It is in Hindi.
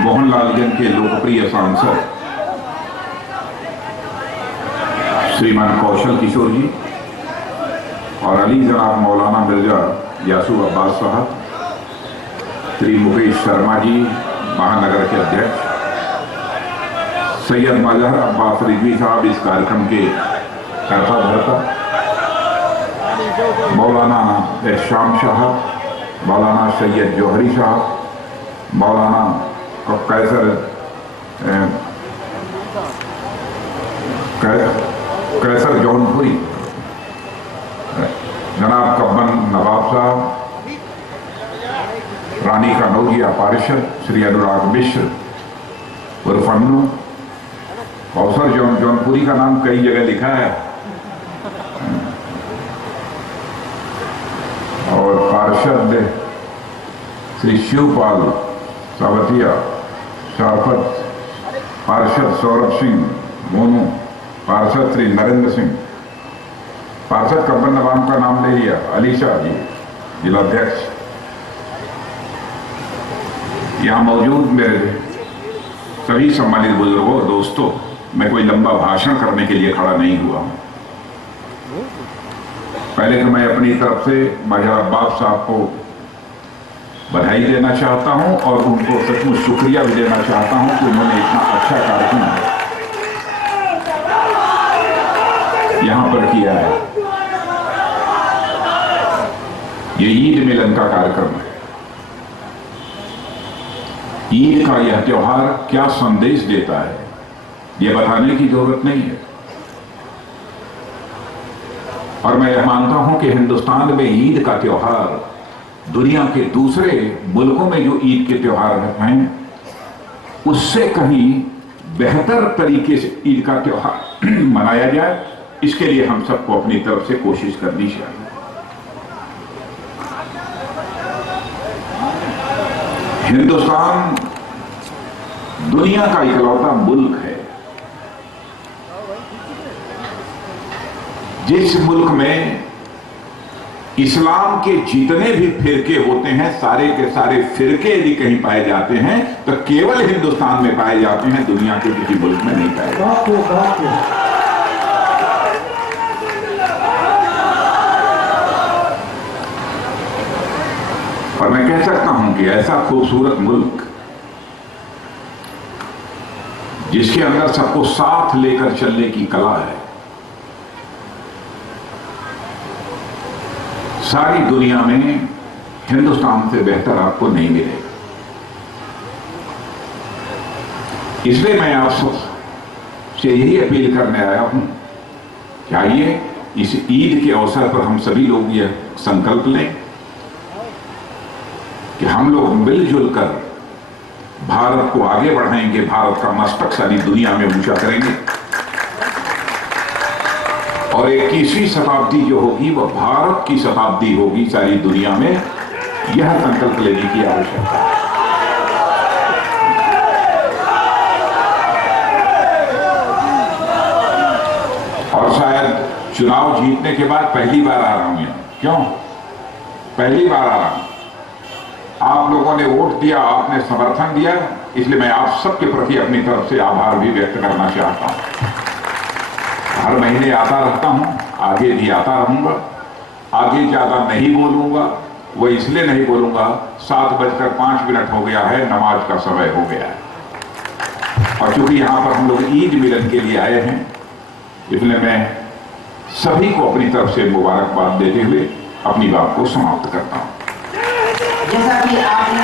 मोहनलालगंज के लोकप्रिय सांसद श्रीमान कौशल किशोर जी और अली जनाब मौलाना मिर्जा यासूब अब्बास साहब, श्री मुकेश शर्मा जी महानगर के अध्यक्ष, सैयद मजहर अब्बास रिजवी साहब इस कार्यक्रम के कर्ता धर्ता, मौलाना एहशाम साहब, मौलाना सैयद जौहरी साहब, मौलाना कैसर जौनपुरी, जनाब कब्बन नवाब साहब, रानी का नौजिया पारिषद श्री अनुराग मिश्र उर्फ अन्नू, कौसर जौनपुरी का नाम कई जगह लिखा है, और पार्षद श्री शिवपाल सावतिया, शाफत पार्षद सौरभ सिंह मोनू, पार्षद श्री नरेंद्र सिंह, पार्षद कब्बन नवाब का नाम ले लिया, अली शाह जी जिलाध्यक्ष। यहाँ मौजूद मेरे सभी सम्मानित बुजुर्गों, दोस्तों, मैं कोई लंबा भाषण करने के लिए खड़ा नहीं हुआ हूं। पहले तो मैं अपनी तरफ से मजहर अब्बास साहब को बधाई देना चाहता हूं और उनको सचमुच शुक्रिया भी देना चाहता हूं कि उन्होंने इतना अच्छा कार्यक्रम यहां पर किया है। ये ईद मिलन का कार्यक्रम है। ईद का यह त्योहार क्या संदेश देता है, यह बताने की जरूरत नहीं है। और मैं यह मानता हूं कि हिंदुस्तान में ईद का त्योहार दुनिया के दूसरे मुल्कों में जो ईद के त्योहार हैं उससे कहीं बेहतर तरीके से ईद का त्योहार मनाया जाए, इसके लिए हम सबको अपनी तरफ से कोशिश करनी चाहिए। हिंदुस्तान दुनिया का इकलौता मुल्क है जिस मुल्क में इस्लाम के जितने भी फिरके होते हैं, सारे के सारे फिरके यदि कहीं पाए जाते हैं तो केवल हिंदुस्तान में पाए जाते हैं, दुनिया के किसी मुल्क में नहीं पाए जाते। और मैं कह सकता हूं कि ऐसा खूबसूरत मुल्क जिसके अंदर सबको साथ लेकर चलने की कला है, सारी दुनिया में हिंदुस्तान से बेहतर आपको नहीं मिलेगा। इसलिए मैं आप सबसे यही अपील करने आया हूं कि आइए इस ईद के अवसर पर हम सभी लोग यह संकल्प लें कि हम लोग मिलजुल कर भारत को आगे बढ़ाएंगे, भारत का मस्तक सारी दुनिया में ऊंचा करेंगे और 21वीं शताब्दी जो होगी वह भारत की शताब्दी होगी सारी दुनिया में। यह संकल्प लेने की आवश्यकता है। और शायद चुनाव जीतने के बाद पहली बार आ रहा हूं यहां। क्यों पहली बार आ रहा हूं? आप लोगों ने वोट दिया, आपने समर्थन दिया, इसलिए मैं आप सबके प्रति अपनी तरफ से आभार भी व्यक्त करना चाहता हूं। हर महीने आता रहता हूं, आगे भी आता रहूंगा। आगे ज्यादा नहीं बोलूंगा, वो इसलिए नहीं बोलूंगा, 7:05 हो गया है, नमाज का समय हो गया है। और चूंकि यहां पर हम लोग ईद मिलन के लिए आए हैं, इसलिए मैं सभी को अपनी तरफ से मुबारकबाद देते हुए अपनी बात को समाप्त करता हूं। जैसा कि आपने